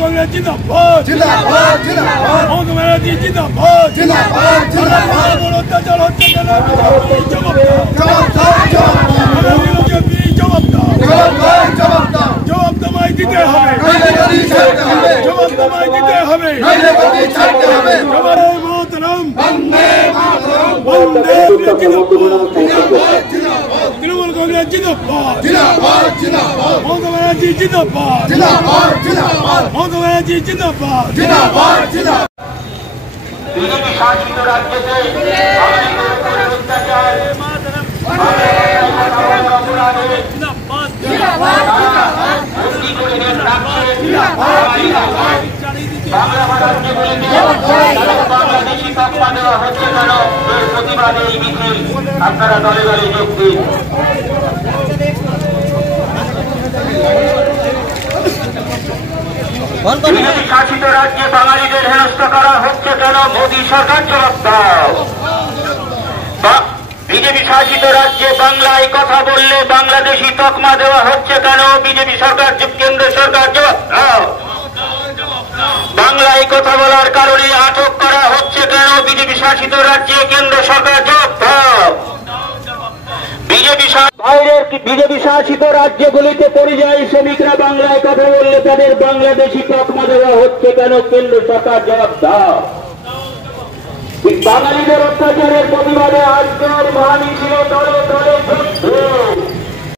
कांग्रेस जिंदाबाद जिंदाबाद जिंदाबाद ममता बनर्जी जिंदाबाद जिंदाबाद जिंदाबाद अत्याचार হচ্ছে কেন জবাব তোমায় দিতে হবে জবাব তোমায় দিতে হবে মাতরম বন্দে মাতরম বন্দে তৃণমূল কংগ্রেস জিন্দাবাদ জিন্দাবাদ জিন্দাবাদ মমতা ব্যানার্জি জিন্দাবাদ জিন্দাবাদ জিন্দাবাদ মমতা ব্যানার্জি জিন্দাবাদ জিন্দাবাদ জিন্দাবাদ বিজেপি শাসিত রাজ্যতে বাঙালিদের উপরে অত্যাচার জিন্দাবাদ জিন্দাবাদ বন্দী করে রাখছে বাংলা রাজ্যগুলিতে বাংলাদেশি তকমা দেওয়া হচ্ছে কেন এর প্রতিবাদে এই মিছিল আপনারা দলে দলে যোগ দিন। বিজেপি শাসিত রাজ্যে বাঙালিদের হেনস্থা করা হচ্ছে কেন মোদী সরকার জবাব দাও। বিজেপি শাসিত রাজ্যে বাংলায় কথা বললে বাংলাদেশি তকমা দেওয়া হচ্ছে কেন বিজেপি সরকার কেন্দ্র সরকার জবাব দাও। বাংলায় কথা বলার কারণে আটক করা হচ্ছে কেন বিজেপি শাসিত রাজ্যে কেন্দ্র সরকার জবাব দাও। বিজেপি শাসিত রাজ্যগুলিতে পরিযায়ী শ্রমিকরা বাংলায় কথা বললে তাদের বাংলাদেশি তকমা দেওয়া হচ্ছে কেন কেন্দ্র সরকার জবাব দাও। বাঙালিদের অত্যাচারের প্রতিবাদে আজকের মহামিছিলে দলে দলে